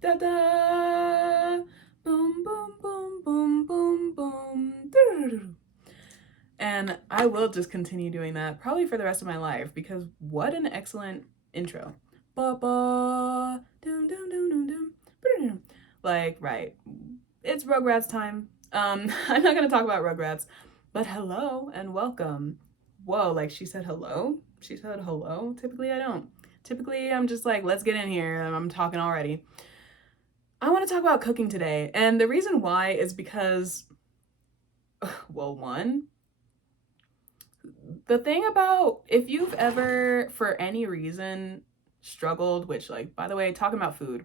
Da da. Boom, boom, boom, boom, boom, boom. Doo-doo-doo-doo. And I will just continue doing that probably for the rest of my life because what an excellent intro. Ba ba. Doom, doom, doom, doom, doom. Ba-doo-doo. Like, right. It's Rugrats time. I'm not gonna talk about Rugrats, but hello and welcome. Whoa, like she said hello? She said hello? Typically I don't. Typically I'm just like, let's get in here. I'm talking already. I want to talk about cooking today. And the reason why is because, well, one, the thing about if you've ever, for any reason, struggled, which, like, by the way, talking about food,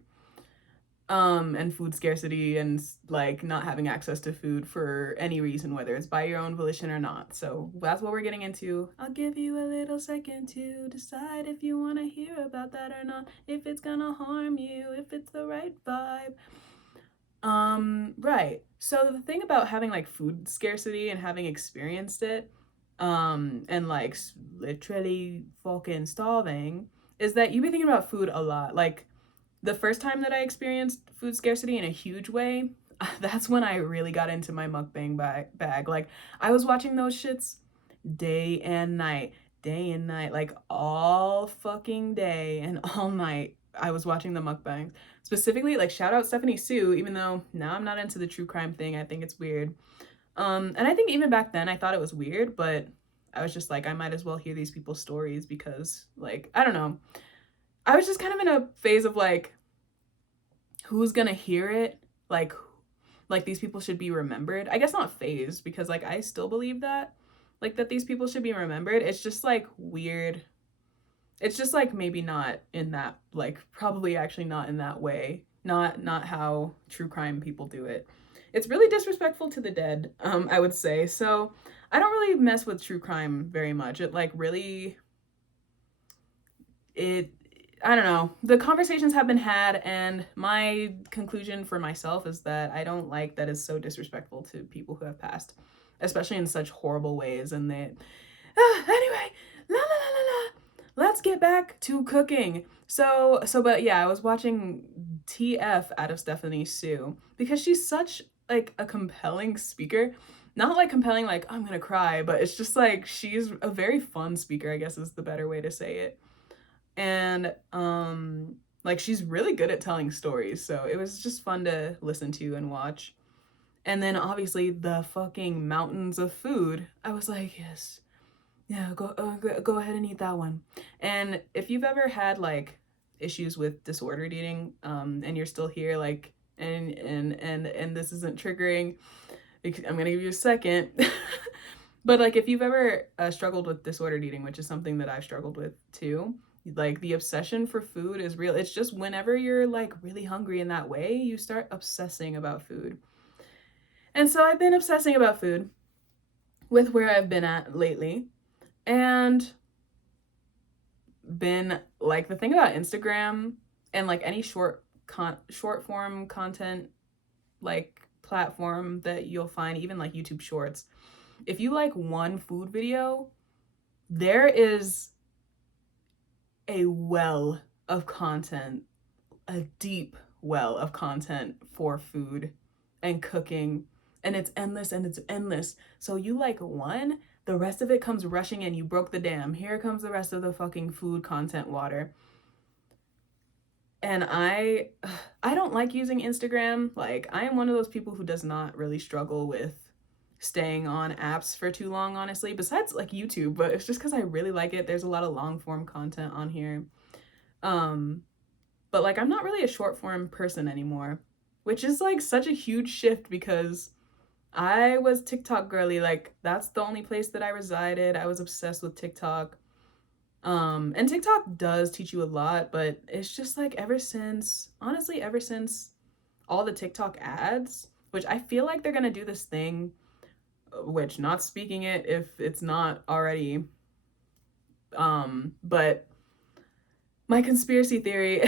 and food scarcity and like not having access to food for any reason, whether it's by your own volition or not. So that's what we're getting into. I'll give you a little second to decide if you want to hear about that or not, if it's gonna harm you, if it's the right vibe. Right. So the thing about having like food scarcity and having experienced it, and like literally fucking starving, is that you be thinking about food a lot. Like the first time that I experienced food scarcity in a huge way, that's when I really got into my mukbang bag. Like I was watching those shits day and night, like all fucking day and all night. I was watching the mukbangs. Specifically, like shout out Stephanie Sue, even though now I'm not into the true crime thing. I think it's weird. And I think even back then I thought it was weird, but I was just like, I might as well hear these people's stories because, like, I don't know. I was just kind of in a phase of like, who's gonna hear it? Like these people should be remembered. I guess not phase because like I still believe that, like that these people should be remembered. It's just like weird. It's just like maybe not in that, like probably actually not in that way. Not how true crime people do it. It's really disrespectful to the dead, I would say. So I don't really mess with true crime very much. It like really it I don't know. The conversations have been had, and my conclusion for myself is that I don't like that it's so disrespectful to people who have passed, especially in such horrible ways. And they, anyway, la la la la la. Let's get back to cooking. But yeah, I was watching TF out of Stephanie Sue because she's such like a compelling speaker. Not like compelling, like I'm gonna cry, but it's just like she's a very fun speaker, I guess is the better way to say it. And like she's really good at telling stories, so it was just fun to listen to and watch. And then obviously the fucking mountains of food, I was like, yes, yeah, go ahead and eat that one. And if you've ever had like issues with disordered eating, and you're still here, like, and this isn't triggering, I'm gonna give you a second. But like if you've ever struggled with disordered eating, which is something that I've struggled with too, like the obsession for food is real. It's just whenever you're like really hungry in that way, you start obsessing about food. And so I've been obsessing about food with where I've been at lately, and been like the thing about Instagram and like any short form content like platform that you'll find, even like YouTube Shorts. If you like one food video, there is a well of content, a deep well of content for food and cooking, and it's endless and it's endless. So you like one, the rest of it comes rushing in. You broke the dam. Here comes the rest of the fucking food content water. And I don't like using Instagram. Like I am one of those people who does not really struggle with staying on apps for too long, honestly, besides like YouTube, but it's just because I really like it. There's a lot of long form content on here. Um, but like I'm not really a short form person anymore, which is like such a huge shift because I was TikTok girly. Like that's the only place that I resided. I was obsessed with TikTok. And TikTok does teach you a lot, but it's just like ever since all the TikTok ads, which I feel like they're gonna do this thing, which not speaking it if it's not already, but my conspiracy theory,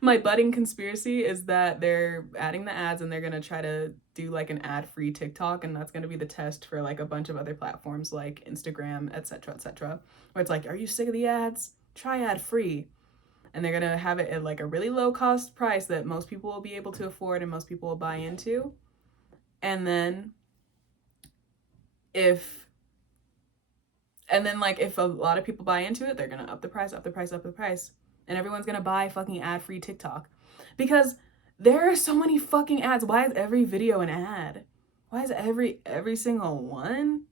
my budding conspiracy is that they're adding the ads and they're gonna try to do like an ad-free TikTok, and that's gonna be the test for like a bunch of other platforms like Instagram, etc., etc. Where it's like, are you sick of the ads? Try ad-free. and they're gonna have it at like a really low cost price that most people will be able to afford and most people will buy into. And then if like if a lot of people buy into it, they're gonna up the price, up the price, up the price, and everyone's gonna buy fucking ad-free TikTok because there are so many fucking ads. Why is every video an ad? Why is every single one?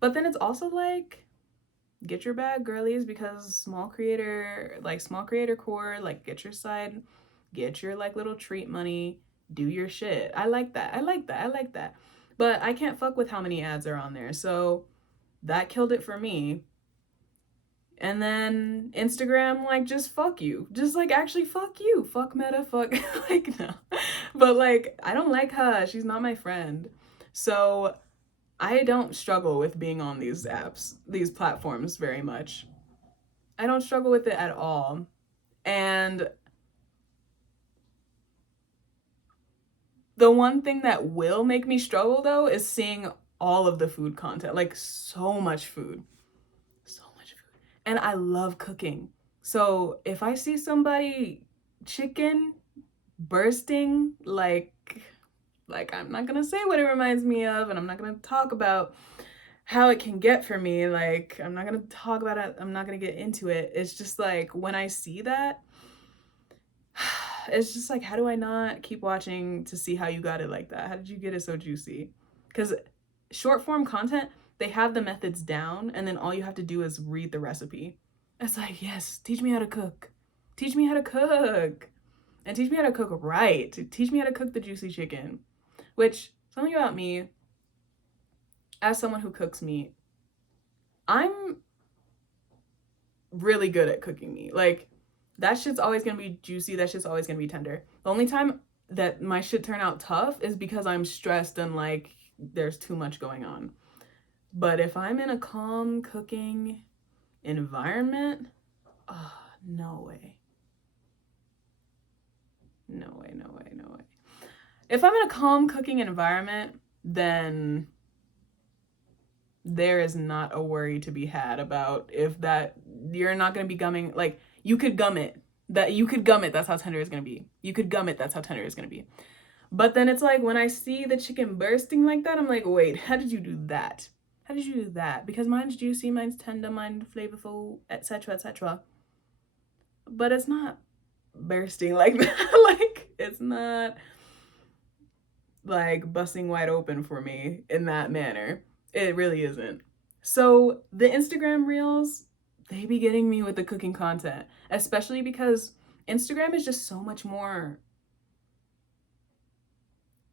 But then it's also like, get your bag, girlies, because small creator core, like get your side, get your like little treat money, do your shit. I like that. I like that. I like that. But I can't fuck with how many ads are on there. So that killed it for me. And then Instagram, like, just fuck you. Just like, actually, fuck you. Fuck Meta, fuck. Like, no. But like, I don't like her. She's not my friend. So I don't struggle with being on these apps, these platforms very much. I don't struggle with it at all. And the one thing that will make me struggle though is seeing all of the food content, like so much food. So much food. And I love cooking. So if I see somebody chicken bursting, like I'm not gonna say what it reminds me of, and I'm not gonna talk about how it can get for me. Like, I'm not gonna talk about it. I'm not gonna get into it. It's just like, when I see that, it's just like, how do I not keep watching to see how you got it like that? How did you get it so juicy? Because short form content, they have the methods down, and then all you have to do is read the recipe. It's like, yes, teach me how to cook. Teach me how to cook. And teach me how to cook right. Teach me how to cook the juicy chicken. Which, something about me, as someone who cooks meat, I'm really good at cooking meat. Like, that shit's always gonna be juicy. That shit's always gonna be tender. The only time that my shit turn out tough is because I'm stressed and like there's too much going on. But if I'm in a calm cooking environment, oh, no way. No way, no way, no way. If I'm in a calm cooking environment, then there is not a worry to be had about if that you're not going to be gumming. Like, you could gum it. That's how tender it's going to be. You could gum it. That's how tender it's going to be. But then it's like, when I see the chicken bursting like that, I'm like, wait, how did you do that? How did you do that? Because mine's juicy, mine's tender, mine's flavorful, etc., etc. But it's not bursting like that. Like, it's not like busting wide open for me in that manner. It really isn't. So the Instagram reels, they be getting me with the cooking content, especially because Instagram is just so much more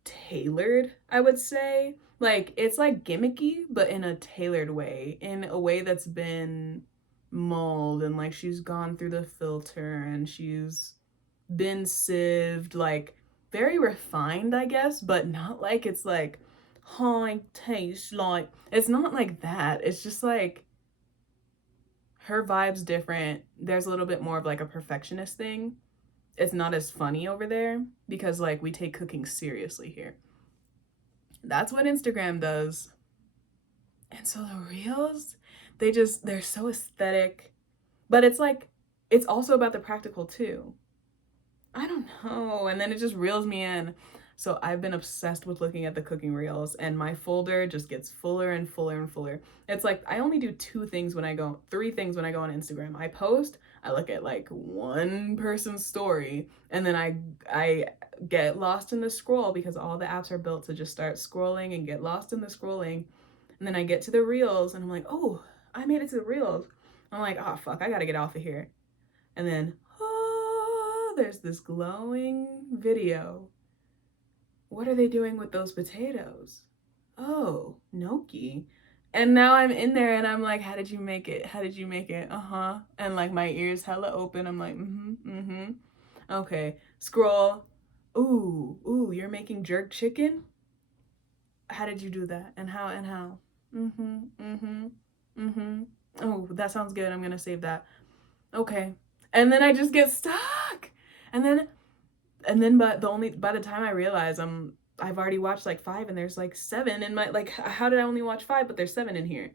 tailored, I would say. Like, it's like gimmicky, but in a tailored way, in a way that's been mulled, and like she's gone through the filter and she's been sieved, like very refined, I guess, but not like it's like high taste. Like, it's not like that. It's just like her vibe's different. There's a little bit more of like a perfectionist thing. It's not as funny over there because like we take cooking seriously here. That's what Instagram does. And so the reels, they're so aesthetic, but it's like, it's also about the practical too. I don't know. And then it just reels me in. So I've been obsessed with looking at the cooking reels, and my folder just gets fuller and fuller and fuller. It's like, I only do three things when I go on Instagram. I post, I look at like one person's story, and then I get lost in the scroll because all the apps are built to just start scrolling and get lost in the scrolling. And then I get to the reels and I'm like, oh, I made it to the reels. I'm like, oh fuck, I gotta get off of here. And then, oh, there's this glowing video. What are they doing with those potatoes? Oh, gnocchi. And now I'm in there and I'm like, how did you make it? How did you make it? Uh-huh. And like my ears hella open. I'm like, okay. Scroll. Ooh, you're making jerk chicken? How did you do that? And how? Oh, that sounds good. I'm gonna save that. Okay. And then I just get stuck. And then by the time I realize I've already watched like 5 and there's like 7 in my, like, how did I only watch 5 but there's 7 in here?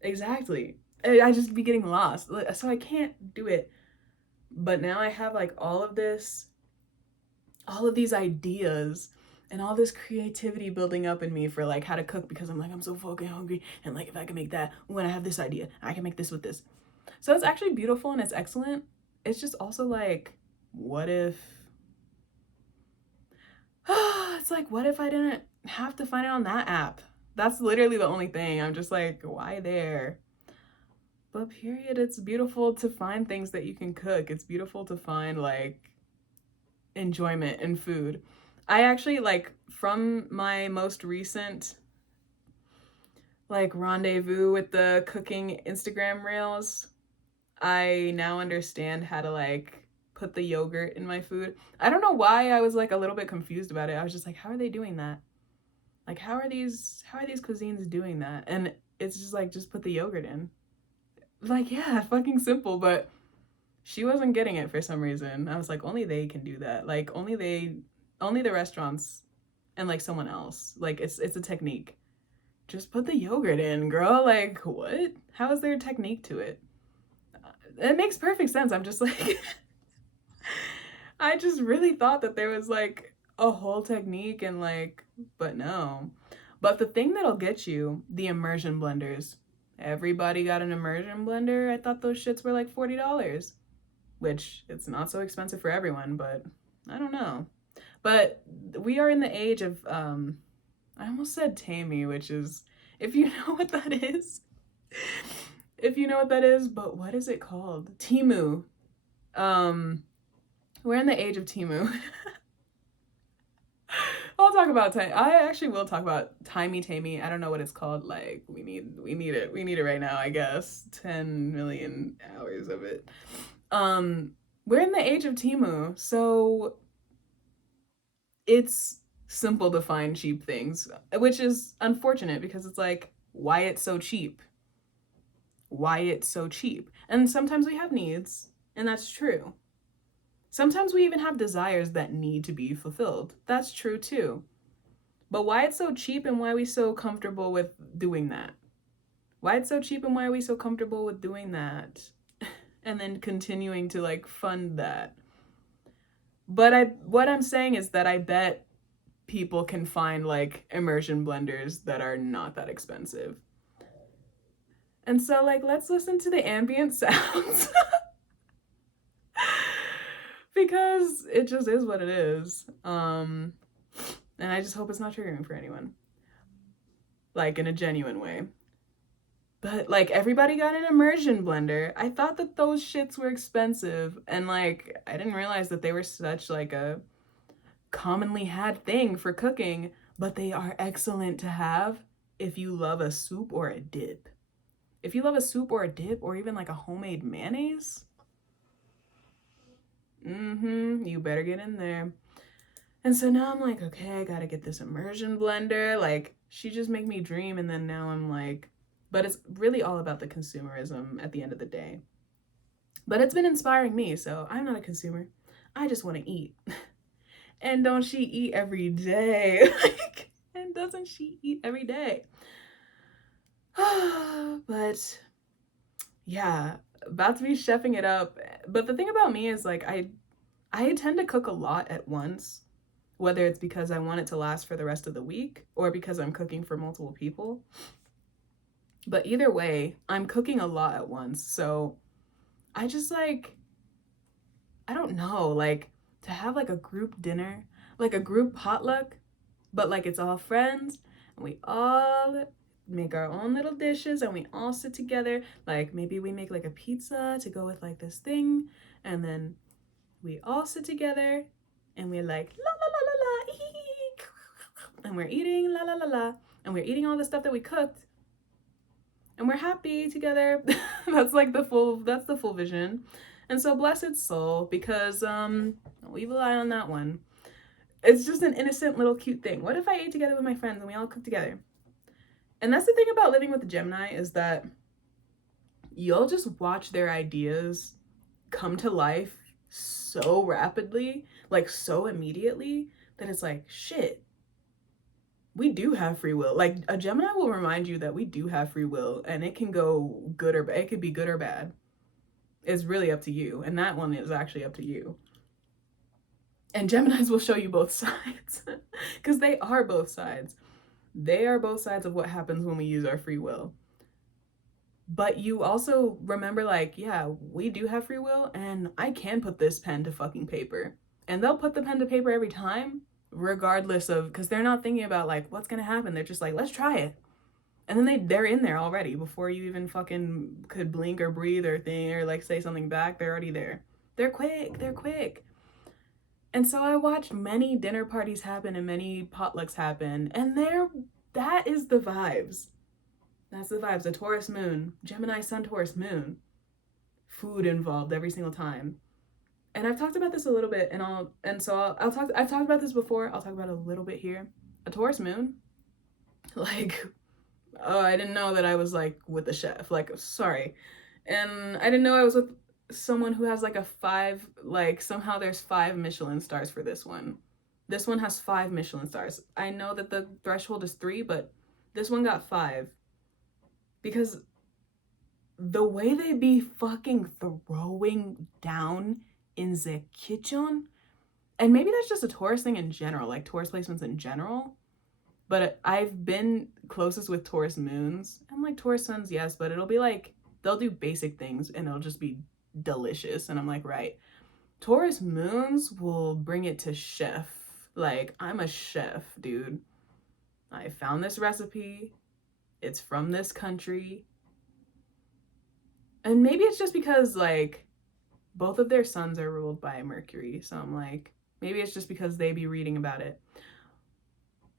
Exactly. I just be getting lost. So I can't do it But now I have like all of these ideas and all this creativity building up in me for like how to cook, because I'm like, I'm so fucking hungry, and like if I can make that, when I have this idea, I can make this with this. So it's actually beautiful and it's excellent. It's just also like, what if it's like, what if I didn't have to find it on that app? That's literally the only thing. I'm just like, why there? But period, it's beautiful to find things that you can cook. It's beautiful to find like enjoyment in food. I actually, like, from my most recent like rendezvous with the cooking Instagram reels, I now understand how to like put the yogurt in my food. I don't know why I was like a little bit confused about it. I was just like, how are they doing that? Like, how are these cuisines doing that? And it's just like, just put the yogurt in. Like, yeah, fucking simple, but she wasn't getting it for some reason. I was like, only they can do that. Like, only the restaurants and like someone else. Like, it's a technique. Just put the yogurt in, girl. Like, what? How is there a technique to it? It makes perfect sense. I'm just like, I just really thought that there was like a whole technique and like, but no. But the thing that'll get you, the immersion blenders. Everybody got an immersion blender. I thought those shits were like $40, which it's not so expensive for everyone, but I don't know. But we are in the age of I almost said Tammy, which is, if you know what that is. If you know what that is, but what is it called? Temu. We're in the age of Temu. I'll talk about time. I actually will talk about Timey Tammy. I don't know what it's called. Like, we need it. We need it right now, I guess. 10 million hours of it. We're in the age of Temu, so it's simple to find cheap things, which is unfortunate because it's like, why it's so cheap? Why it's so cheap? And sometimes we have needs, and that's true. Sometimes we even have desires that need to be fulfilled. That's true too. But why it's so cheap and why are we so comfortable with doing that? Why it's so cheap and why are we so comfortable with doing that? And then continuing to like fund that. But what I'm saying is that I bet people can find like immersion blenders that are not that expensive. And so like, let's listen to the ambient sounds. Because it just is what it is. And I just hope it's not triggering for anyone. Like, in a genuine way. But, like, everybody got an immersion blender. I thought that those shits were expensive. And, like, I didn't realize that they were such, like, a commonly had thing for cooking. But they are excellent to have if you love a soup or a dip. If you love a soup or a dip or even, like, a homemade mayonnaise, you better get in there. And so now I'm like, okay, I gotta get this immersion blender. Like, she just make me dream. And then now I'm like, but it's really all about the consumerism at the end of the day. But it's been inspiring me, so I'm not a consumer. I just want to eat. And don't she eat every day? Like, and doesn't she eat every day? But yeah, about to be chefing it up. But the thing about me is like, I tend to cook a lot at once, whether it's because I want it to last for the rest of the week or because I'm cooking for multiple people. But either way, I'm cooking a lot at once. So I just like, I don't know, like to have like a group dinner, like a group potluck, but like it's all friends and we all make our own little dishes and we all sit together. Like maybe we make like a pizza to go with like this thing, and then we all sit together and we're like la la la la la, and we're eating la la la la, and we're eating all the stuff that we cooked, and we're happy together. That's the full vision. And so bless its soul, because leave a eye on that one. It's just an innocent little cute thing. What if I ate together with my friends and we all cooked together? And that's the thing about living with the Gemini, is that you'll just watch their ideas come to life so rapidly, like so immediately, that it's like, shit, we do have free will. Like a Gemini will remind you that we do have free will, and it can go good or bad. It could be good or bad. is really up to you. And that one is actually up to you. And Geminis will show you both sides because they are both sides. They are both sides of what happens when we use our free will. But you also remember, like, yeah, we do have free will, and I can put this pen to fucking paper. And they'll put the pen to paper every time, regardless of, because they're not thinking about, like, what's going to happen. They're just like, let's try it. And then they're in there already before you even fucking could blink or breathe or thing or, like, say something back. They're already there. They're quick. They're quick. And so I watched many dinner parties happen and many potlucks happen, and that is the vibes. That's the vibes. A Taurus moon, Gemini sun, Taurus moon. Food involved every single time. And I've talked about this a little bit, and I've talked about this before. I'll talk about it a little bit here. A Taurus moon, like, oh, I didn't know that I was like with a chef. Like, sorry, and I didn't know I was with someone who has like a 5. Like, somehow there's 5 Michelin stars for this one. This one has 5 Michelin stars. I know that the threshold is 3, but this one got 5. Because the way they be fucking throwing down in the kitchen, and maybe that's just a Taurus thing in general, like Taurus placements in general, but I've been closest with Taurus moons, and like Taurus suns, yes, but it'll be like, they'll do basic things, and it'll just be delicious, and I'm like, right. Taurus moons will bring it to chef. Like, I'm a chef, dude. I found this recipe. It's from this country. And maybe it's just because, like, both of their suns are ruled by Mercury. So I'm like, maybe it's just because they be reading about it.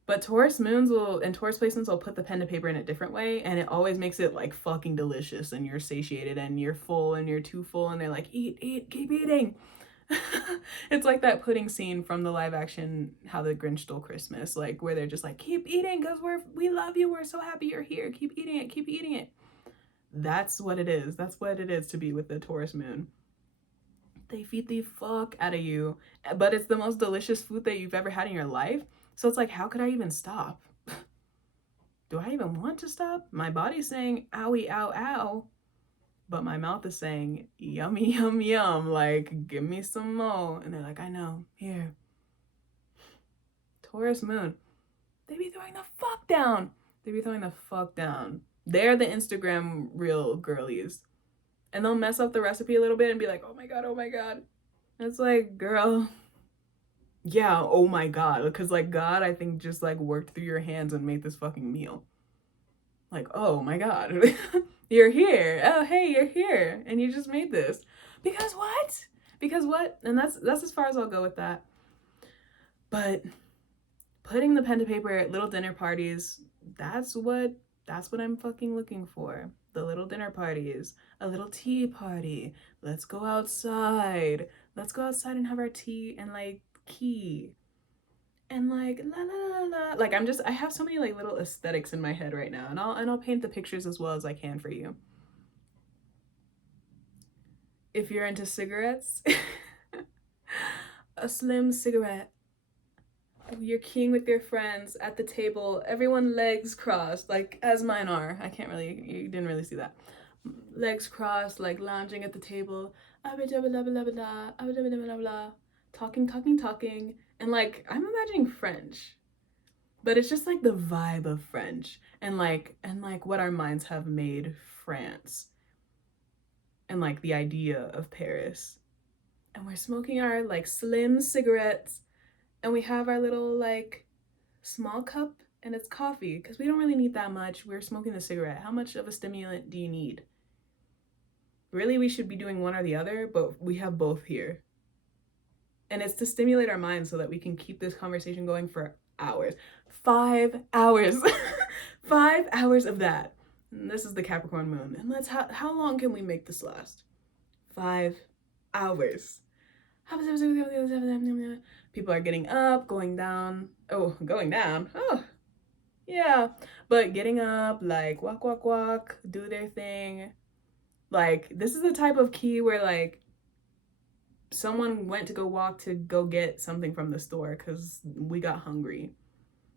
But Taurus moons and Taurus placements will put the pen to paper in a different way. And it always makes it, like, fucking delicious. And you're satiated and you're full and you're too full. And they're like, eat, keep eating. It's like that pudding scene from the live action How the Grinch Stole Christmas, like, where they're just like, keep eating because we love you, we're so happy you're here, keep eating it. That's what it is. That's what it is to be with the Taurus moon. They feed the fuck out of you, but it's the most delicious food that you've ever had in your life. So it's like, how could I even stop? Do I even want to stop? My body's saying owie, ow, ow, but my mouth is saying yummy, yum, yum, like, give me some more. And they're like, I know, here. Taurus moon, they be throwing the fuck down. They're the Instagram real girlies. And they'll mess up the recipe a little bit and be like, oh my god. And it's like, girl, yeah, oh my god. Because, like, God, I think, just, like, worked through your hands and made this fucking meal. Like, oh my god. You're here. Oh, hey, you're here. And you just made this. Because what? And that's as far as I'll go with that. But putting the pen to paper at little dinner parties, that's what I'm fucking looking for. The little dinner parties, a little tea party. Let's go outside and have our tea and, like, key. And, like, la la la la. Like, I have so many, like, little aesthetics in my head right now, and I'll paint the pictures as well as I can for you. If you're into cigarettes, a slim cigarette. You're keying with your friends at the table, everyone legs crossed, like, as mine are. You didn't really see that. Legs crossed, like, lounging at the table. Talking. And, like, I'm imagining French. But it's just, like, the vibe of French. And what our minds have made France. And, like, the idea of Paris. And we're smoking our, like, slim cigarettes. And we have our little, like, small cup. And it's coffee. Because we don't really need that much. We're smoking the cigarette. How much of a stimulant do you need? Really, we should be doing one or the other. But we have both here. And it's to stimulate our minds so that we can keep this conversation going for hours. 5 hours. 5 hours of that. And this is the Capricorn moon. And how long can we make this last? 5 hours. People are getting up, going down. Oh, going down. Oh, yeah. But getting up, like, walk, do their thing. Like, this is the type of key where, like, someone went to go walk to go get something from the store because we got hungry.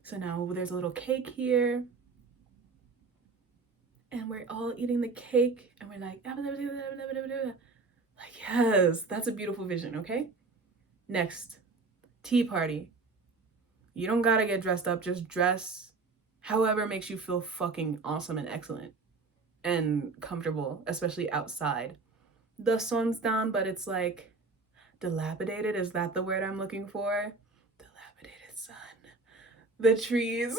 So now there's a little cake here. And we're all eating the cake. And we're like, Like, yes, that's a beautiful vision, okay? Next, tea party. You don't gotta get dressed up, just dress however makes you feel fucking awesome and excellent and comfortable, especially outside. The sun's down, but it's like dilapidated. Is that the word I'm looking for? Dilapidated sun. The trees.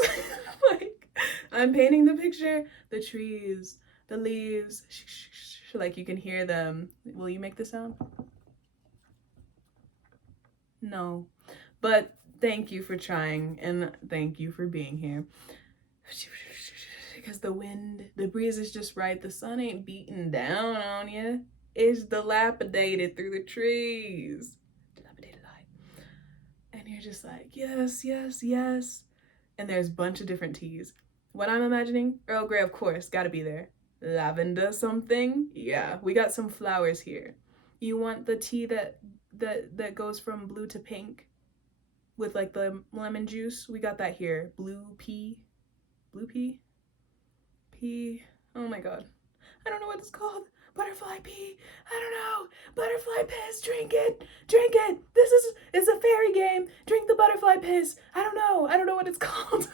Like, I'm painting the picture. The trees, the leaves, like you can hear them. Will you make the sound? No. But thank you for trying and thank you for being here. Because the wind, the breeze is just right. The sun ain't beating down on you. It's dilapidated through the trees. Dilapidated light. And you're just like, yes, yes, yes. And there's a bunch of different teas. What I'm imagining, Earl Grey, of course, gotta be there. Lavender something. Yeah, we got some flowers here. You want the tea that goes from blue to pink with like the lemon juice? We got that here. Blue pea. Oh my god. I don't know what it's called. Butterfly pea. I don't know. Butterfly piss. Drink it. Drink it. It's a fairy game. Drink the butterfly piss. I don't know what it's called.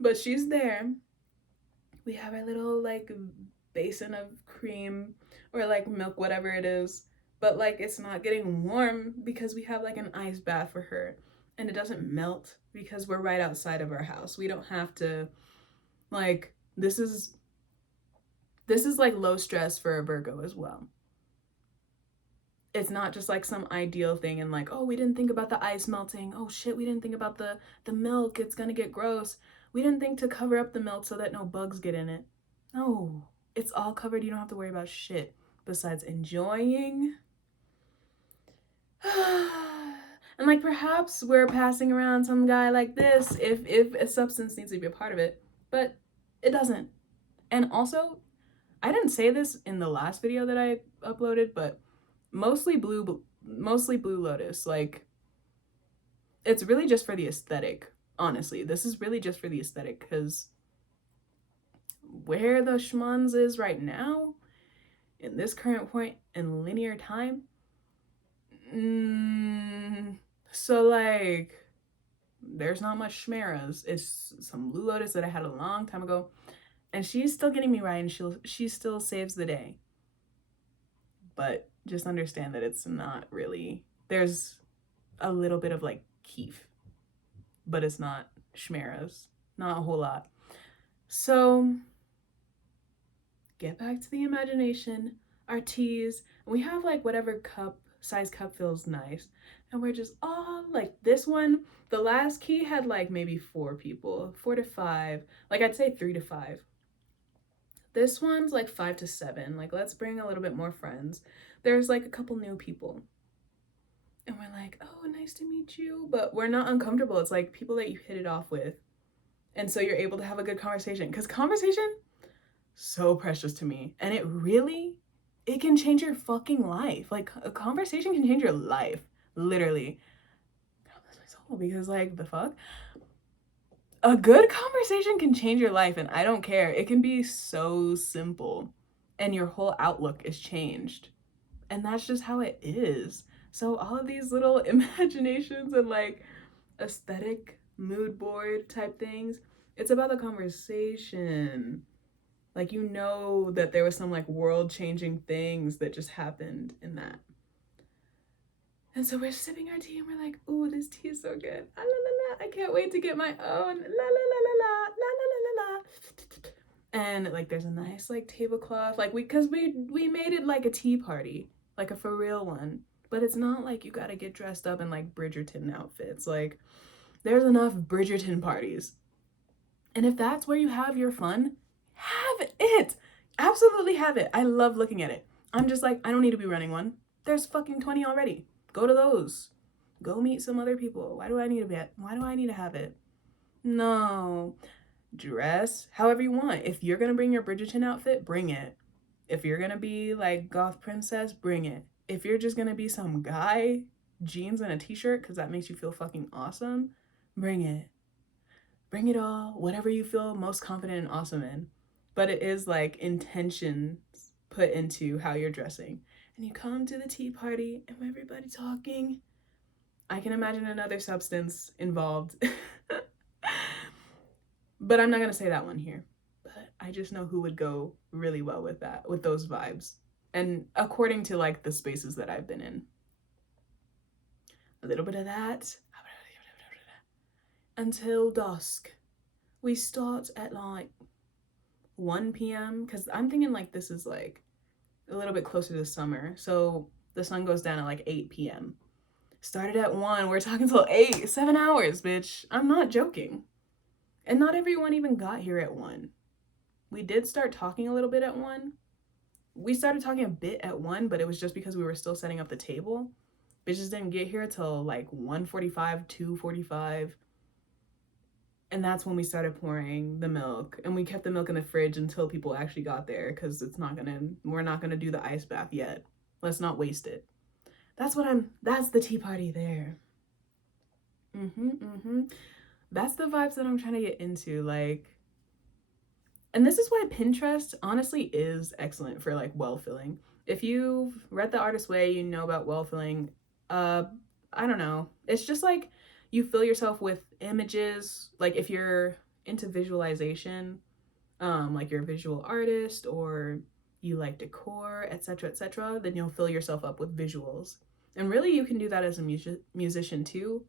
But she's there. We have our little like basin of cream or like milk, whatever it is. But like it's not getting warm because we have like an ice bath for her. And it doesn't melt because we're right outside of our house. We don't have to like this is like low stress for a Virgo as well. It's not just like some ideal thing and like, oh, we didn't think about the ice melting. Oh shit, we didn't think about the milk. It's gonna get gross. We didn't think to cover up the milk so that no bugs get in it. No, it's all covered. You don't have to worry about shit besides enjoying. And like perhaps we're passing around some guy like this if a substance needs to be a part of it, but it doesn't. And also, I didn't say this in the last video that I uploaded, but mostly blue lotus. Like, it's really just for the aesthetic. Honestly, this is really just for the aesthetic because where the schmonz is right now, in this current point in linear time, so like, there's not much schmeras. It's some blue lotus that I had a long time ago, and she's still getting me right, and she still saves the day. But just understand that it's not really, there's a little bit of like keef, but it's not schmeras, not a whole lot. So get back to the imagination, our teas, and we have like whatever size cup feels nice. And we're just all like this one, the last key had like maybe 4 people, 4 to 5, like I'd say 3 to 5. This one's like 5 to 7. Like, let's bring a little bit more friends. There's like a couple new people. And we're like, oh, nice to meet you. But we're not uncomfortable. It's like people that you hit it off with. And so you're able to have a good conversation. Because conversation, so precious to me. And it can change your fucking life. Like, a conversation can change your life. Literally. God bless my soul. Because like, the fuck? A good conversation can change your life, and I don't care. It can be so simple, and your whole outlook is changed. And that's just how it is. So all of these little imaginations and like aesthetic mood board type things, it's about the conversation. Like, you know that there was some like world-changing things that just happened in that. And so we're sipping our tea and we're like, ooh, this tea is so good. Ah, la, la, la. I can't wait to get my own. La, la, la, la, la, la, la, la, la. And like, there's a nice like tablecloth. Like, because we made it like a tea party, like a for real one. But it's not like you gotta get dressed up in like Bridgerton outfits. Like, there's enough Bridgerton parties. And if that's where you have your fun, have it. Absolutely have it. I love looking at it. I'm just like, I don't need to be running one. There's fucking 20 already. Go to those. Go meet some other people. Why do I need to have it? No. Dress however you want. If you're gonna bring your Bridgerton outfit, bring it. If you're gonna be like goth princess, bring it. If you're just gonna be some guy, jeans and a t-shirt because that makes you feel fucking awesome, bring it. Bring it all. Whatever you feel most confident and awesome in. But it is like intentions put into how you're dressing. And you come to the tea party and everybody talking. I can imagine another substance involved. But I'm not going to say that one here. But I just know who would go really well with that, with those vibes. And according to like the spaces that I've been in. A little bit of that. Until dusk. We start at like 1 p.m. because I'm thinking like this is like a little bit closer to summer. So the sun goes down at like 8 p.m. Started at 1. We're talking till 8. 7 hours, bitch. I'm not joking. And not everyone even got here at 1. We did start talking a little bit at 1. We started talking a bit at 1, but it was just because we were still setting up the table. Bitches didn't get here till like 1:45, 2:45. And that's when we started pouring the milk. And we kept the milk in the fridge until people actually got there because we're not gonna do the ice bath yet. Let's not waste it. That's the tea party there. That's the vibes that I'm trying to get into. Like, and this is why Pinterest honestly is excellent for like well filling. If you've read The Artist's Way, you know about well filling. I don't know. It's just like you fill yourself with images. Like if you're into visualization, like you're a visual artist or you like decor, etc., then you'll fill yourself up with visuals. And really you can do that as a musician too,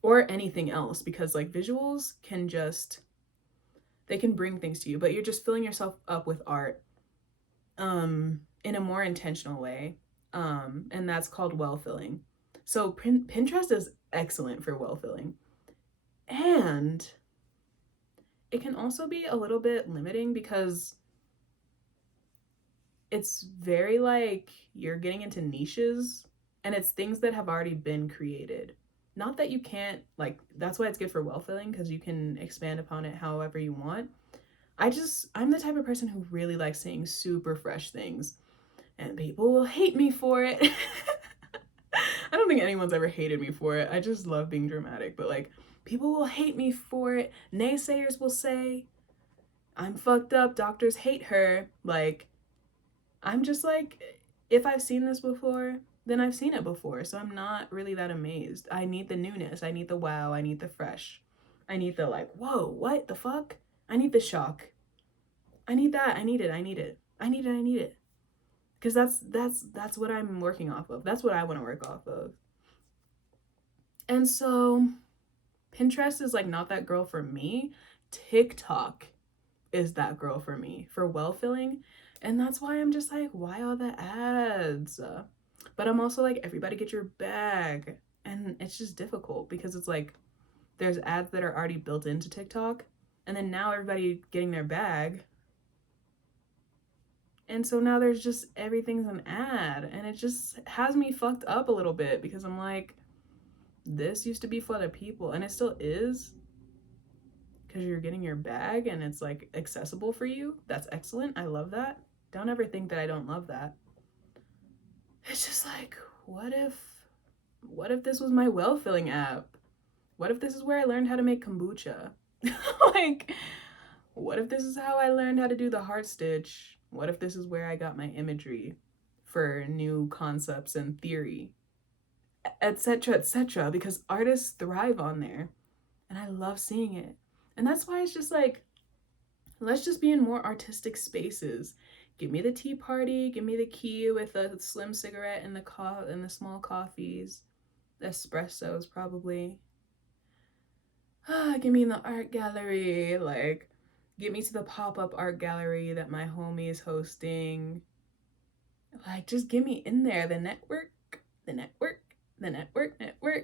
or anything else, because like visuals they can bring things to you, but you're just filling yourself up with art in a more intentional way. And that's called well filling. So Pinterest is excellent for well filling. And it can also be a little bit limiting because it's very like you're getting into niches and it's things that have already been created. Not that you can't, like, that's why it's good for well filling, because you can expand upon it however you want. I'm the type of person who really likes saying super fresh things, and people will hate me for it. I don't think anyone's ever hated me for it. I just love being dramatic, but like, people will hate me for it. Naysayers will say, I'm fucked up, doctors hate her. Like, I'm just like, if I've seen this before, then I've seen it before. So I'm not really that amazed. I need the newness. I need the wow. I need the fresh. I need the like, whoa, what the fuck? I need the shock. I need that. I need it. I need it. I need it. I need it. Because that's what I'm working off of. That's what I want to work off of. And so Pinterest is like not that girl for me. TikTok is that girl for me for well filling. And that's why I'm just like, why all the ads? But I'm also like, everybody get your bag. And it's just difficult because it's like, there's ads that are already built into TikTok. And then now everybody getting their bag. And so now there's just, everything's an ad. And it just has me fucked up a little bit because I'm like, this used to be for other people. And it still is. Because you're getting your bag and it's like accessible for you. That's excellent. I love that. Don't ever think that I don't love that. It's just like, what if this was my well filling app? What if this is where I learned how to make kombucha? Like, what if this is how I learned how to do the heart stitch? What if this is where I got my imagery for new concepts and theory, etc., because artists thrive on there and I love seeing it. And that's why it's just like, let's just be in more artistic spaces. Give me the tea party, give me the key with a slim cigarette and the small coffees, espressos probably. Give me in the art gallery, like get me to the pop-up art gallery that my homie is hosting. Like, just get me in there. The network.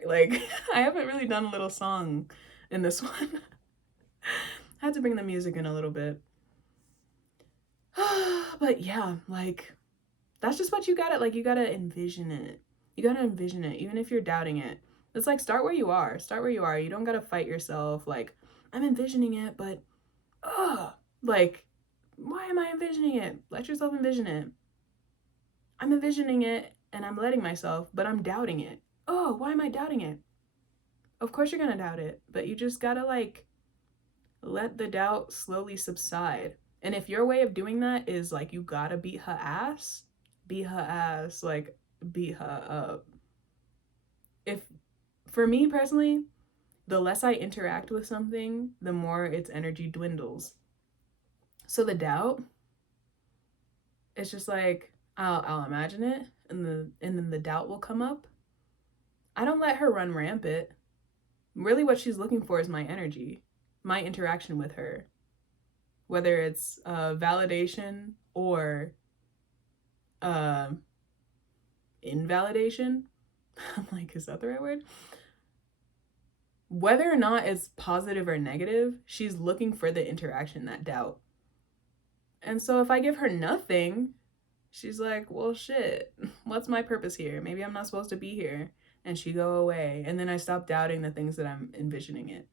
Like, I haven't really done a little song in this one. I had to bring the music in a little bit. But yeah, like, that's just what you gotta envision it. You gotta envision it, even if you're doubting it. It's like, start where you are. You don't gotta fight yourself. Like, I'm envisioning it, but, like, why am I envisioning it? Let yourself envision it. I'm envisioning it and I'm letting myself, but I'm doubting it. Oh, why am I doubting it? Of course you're gonna doubt it, but you just gotta, like, let the doubt slowly subside. And if your way of doing that is like you gotta beat her ass, like beat her up. If for me personally, the less I interact with something, the more its energy dwindles. So the doubt, it's just like I'll imagine it, and then the doubt will come up. I don't let her run rampant. Really, what she's looking for is my energy, my interaction with her, whether it's validation or uh, invalidation. I'm like, is that the right word? Whether or not it's positive or negative, she's looking for the interaction, that doubt. And so if I give her nothing, she's like, well, shit, what's my purpose here? Maybe I'm not supposed to be here. And she go away. And then I stop doubting the things that I'm envisioning.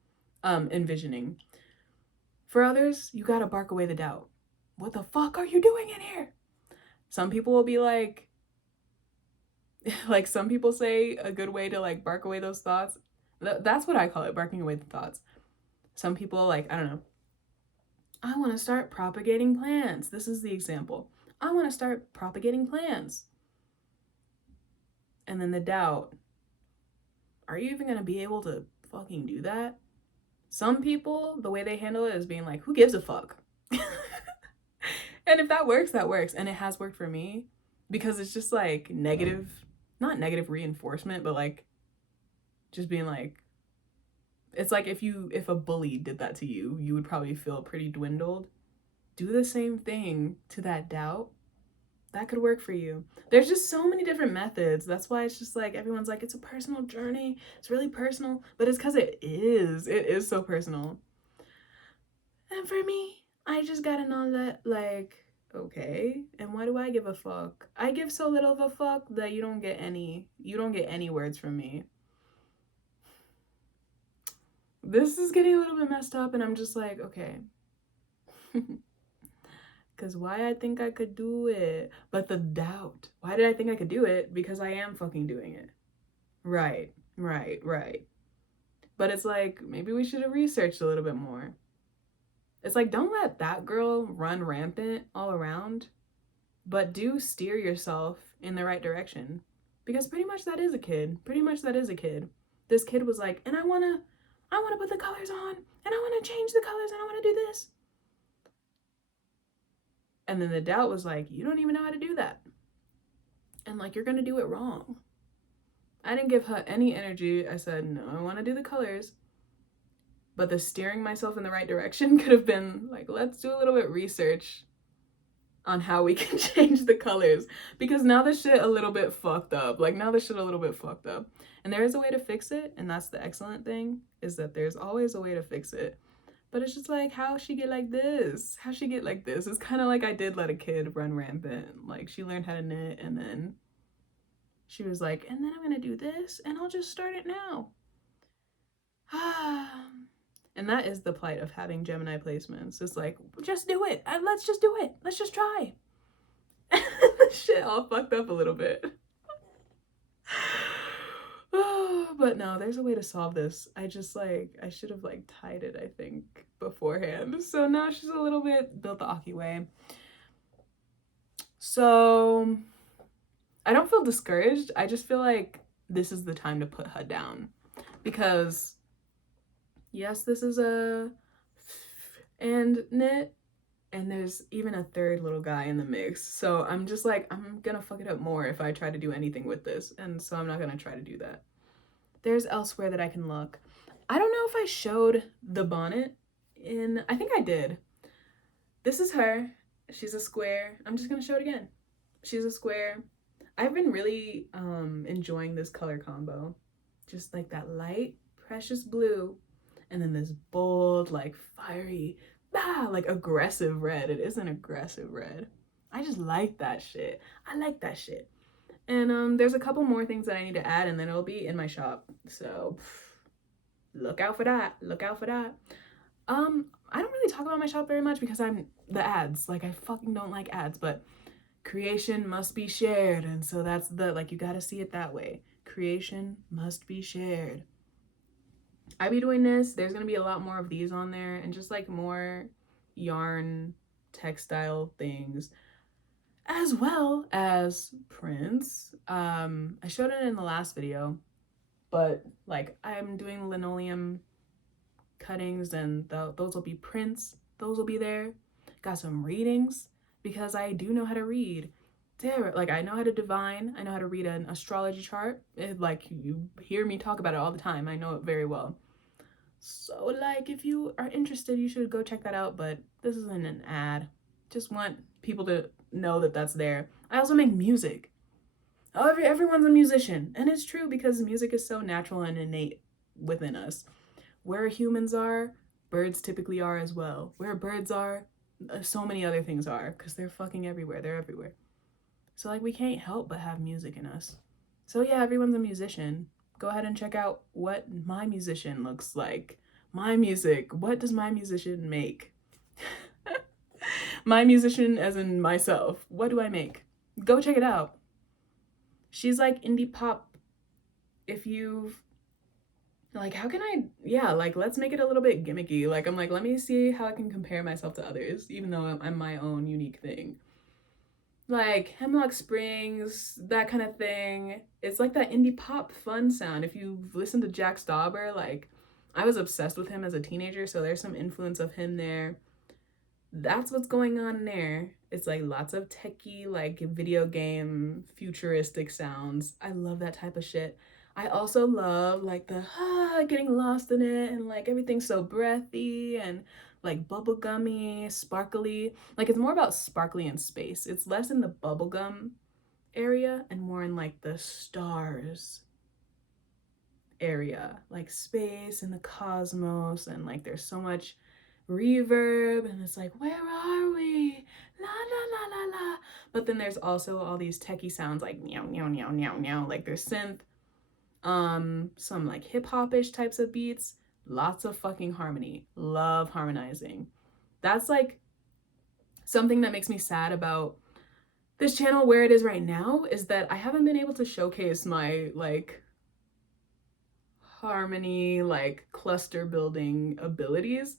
For others, you gotta bark away the doubt. What the fuck are you doing in here? Some people will be like some people say a good way to like bark away those thoughts. That's what I call it, barking away the thoughts. Some people like, I don't know, I want to start propagating plants. This is the example. I want to start propagating plants. And then the doubt, are you even going to be able to fucking do that? Some people, the way they handle it is being like, who gives a fuck? And if that works, that works. And it has worked for me because it's just like negative, not negative reinforcement, but like just being like, it's like if a bully did that to you, you would probably feel pretty dwindled. Do the same thing to that doubt. That could work for you. There's just so many different methods. That's why it's just like everyone's like, it's a personal journey. It's really personal. But it's because it is. It is so personal. And for me, I just gotta know that, like, okay, and why do I give a fuck? I give so little of a fuck that you don't get any words from me. This is getting a little bit messed up, and I'm just like, okay. Because why I think I could do it? But the doubt. Why did I think I could do it? Because I am fucking doing it. Right. But it's like, maybe we should have researched a little bit more. It's like, don't let that girl run rampant all around, but do steer yourself in the right direction. Because pretty much that is a kid. This kid was like, and I want to put the colors on, and I want to change the colors, and I want to do this. And then the doubt was like, you don't even know how to do that. And like, you're going to do it wrong. I didn't give her any energy. I said, no, I want to do the colors. But the steering myself in the right direction could have been like, let's do a little bit research on how we can change the colors. Because now this shit a little bit fucked up. And there is a way to fix it. And that's the excellent thing, is that there's always a way to fix it. But it's just like, how she get like this? It's kind of like I did let a kid run rampant. Like, she learned how to knit, and then she was like, and then I'm going to do this, and I'll just start it now. And that is the plight of having Gemini placements. It's like, just do it. Let's just do it. Let's just try. Shit all fucked up a little bit. But no, there's a way to solve this. I should have like tied it, I think, beforehand. So now she's a little bit built the Aki way. So I don't feel discouraged. I just feel like this is the time to put her down. Because yes, this is a and knit, and there's even a third little guy in the mix. So I'm just like, I'm gonna fuck it up more if I try to do anything with this. And so I'm not gonna try to do that. There's elsewhere that I can look. I don't know if I showed the bonnet I think I did. This is her. She's a square. I'm just gonna show it again. She's a square. I've been really enjoying this color combo. Just like that light, precious blue, and then this bold, like fiery, like aggressive red. It is an aggressive red. I just like that shit. And there's a couple more things that I need to add, and then it'll be in my shop. So look out for that. I don't really talk about my shop very much because I'm the ads. Like, I fucking don't like ads, but creation must be shared. And so that's you gotta see it that way. Creation must be shared. I be doing this. There's gonna be a lot more of these on there, and just like more yarn textile things, as well as prints. I showed it in the last video, but like I'm doing linoleum cuttings, and those will be prints. Those will be there. Got some readings because I do know how to read. Like I know how to divine. I know how to read an astrology chart. Like you hear me talk about it all the time. I know it very well. So like if you are interested, you should go check that out. But this isn't an ad. Just want people to know that that's there. I also make music. Everyone's a musician, and it's true because music is so natural and innate within us. Where humans are, birds typically are as well. Where birds are, so many other things are, because they're fucking everywhere. They're everywhere. So like we can't help but have music in us. So yeah, everyone's a musician. Go ahead and check out what my musician looks like. My music. What does my musician make? My musician as in myself. What do I make? Go check it out. She's like indie pop. If you've like, how can I, yeah, like let's make it a little bit gimmicky. Like I'm like, let me see how I can compare myself to others, even though I'm my own unique thing. Like Hemlock Springs, that kind of thing. It's like that indie pop fun sound. If you've listened to Jack Stauber, like I was obsessed with him as a teenager, so there's some influence of him there. That's what's going on there. It's like lots of techie, like video game, futuristic sounds. I love that type of shit. I also love like the getting lost in it, and like everything's so breathy and like bubblegummy, sparkly. Like it's more about sparkly in space. It's less in the bubblegum area and more in like the stars area, like space and the cosmos, and like there's so much reverb, and it's like, where are we? La la la la la. But then there's also all these techie sounds like meow meow meow meow meow. Like there's synth, some like hip hop-ish types of beats, lots of fucking harmony. Love harmonizing. That's like something that makes me sad about this channel where it is right now, is that I haven't been able to showcase my like harmony, like cluster building abilities.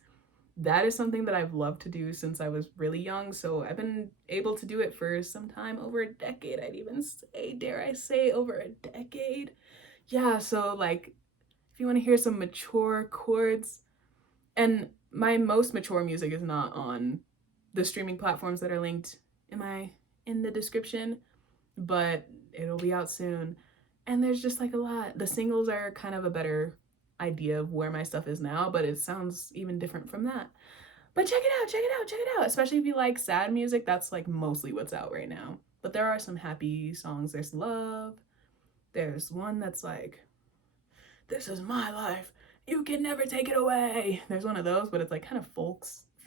That is something that I've loved to do since I was really young. So I've been able to do it for some time, over a decade, I'd even say, dare I say, over a decade. Yeah, so like if you want to hear some mature chords, and my most mature music is not on the streaming platforms that are linked in the description, but it'll be out soon. And there's just like a lot. The singles are kind of a better idea of where my stuff is now, but it sounds even different from that. But check it out, check it out, check it out. Especially if you like sad music, that's like mostly what's out right now. But there are some happy songs. There's Love. There's one that's like, this is my life, you can never take it away. There's one of those, but it's like kind of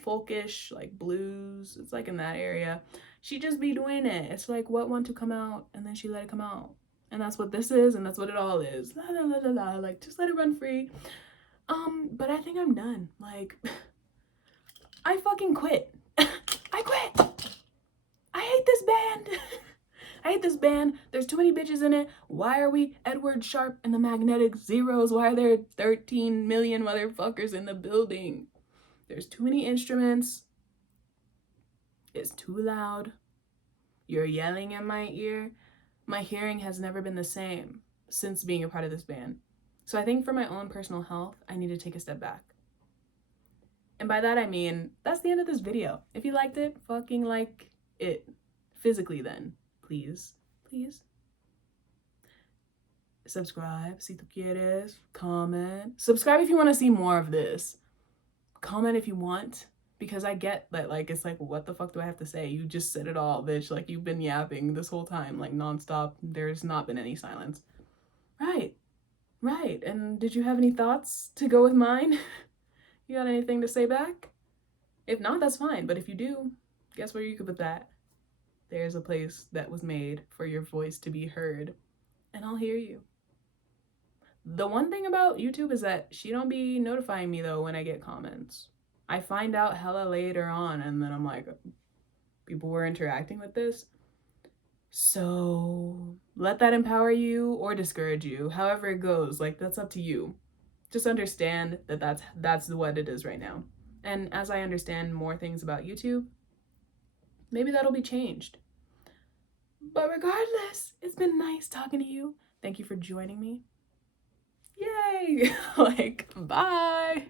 folkish, like blues. It's like in that area. She just be doing it. It's like what want to come out, and then she let it come out. And that's what this is, and that's what it all is. La la la la la, like just let it run free. But I think I'm done. Like, I fucking quit. I quit. I hate this band. I hate this band. There's too many bitches in it. Why are we Edward Sharp and the Magnetic Zeros? Why are there 13 million motherfuckers in the building? There's too many instruments. It's too loud. You're yelling in my ear. My hearing has never been the same since being a part of this band. So I think for my own personal health, I need to take a step back. And by that I mean, that's the end of this video. If you liked it, fucking like it. Physically then, please, please. Subscribe, si tú quieres. Comment. Subscribe if you want to see more of this. Comment if you want. Because I get that, like, it's like, what the fuck do I have to say? You just said it all, bitch. Like, you've been yapping this whole time, like, nonstop. There's not been any silence. Right. Right. And did you have any thoughts to go with mine? You got anything to say back? If not, that's fine. But if you do, guess where you could put that? There's a place that was made for your voice to be heard. And I'll hear you. The one thing about YouTube is that she don't be notifying me, though, when I get comments. I find out hella later on, and then I'm like, people were interacting with this. So let that empower you or discourage you, however it goes. Like, that's up to you. Just understand that that's what it is right now. And as I understand more things about YouTube, maybe that'll be changed. But regardless, it's been nice talking to you. Thank you for joining me. Yay! Like, bye!